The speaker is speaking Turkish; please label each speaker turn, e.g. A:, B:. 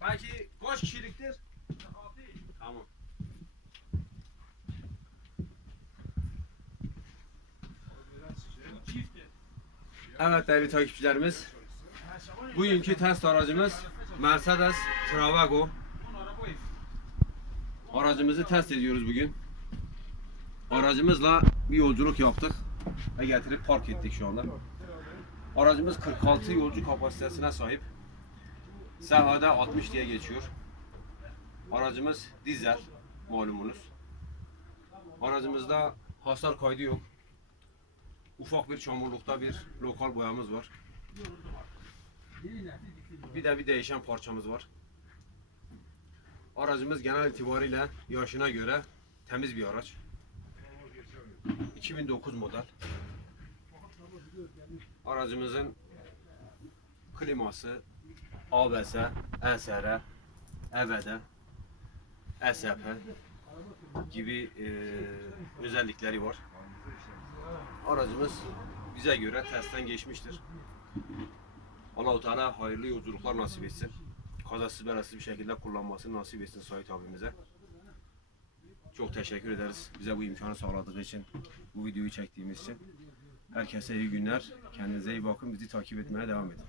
A: Belki kaç kişiliktir? Tamam. Evet değerli takipçilerimiz. Bugünkü test aracımız Mercedes Travago. Aracımızı test ediyoruz bugün. Aracımızla bir yolculuk yaptık ve getirip park ettik şu anda. Aracımız 46 yolcu kapasitesine sahip. Sahada 60 diye geçiyor. Aracımız dizel malumunuz. Aracımızda hasar kaydı yok. Ufak bir çamurlukta bir lokal boyamız var. Bir de bir değişen parçamız var. Aracımız genel itibariyle yaşına göre temiz bir araç. 2009 model. Aracımızın kliması, ABS, ESR, EBD, ESP gibi e, özellikleri var. Aracımız bize göre testten geçmiştir. Allah-u Teala hayırlı yolculuklar nasip etsin. Kazasız belasız bir şekilde kullanmasını nasip etsin Sait abimize. Çok teşekkür ederiz bize bu imkanı sağladığı için, bu videoyu çektiğimiz için. Herkese iyi günler. Kendinize iyi bakın. Bizi takip etmeye devam edin.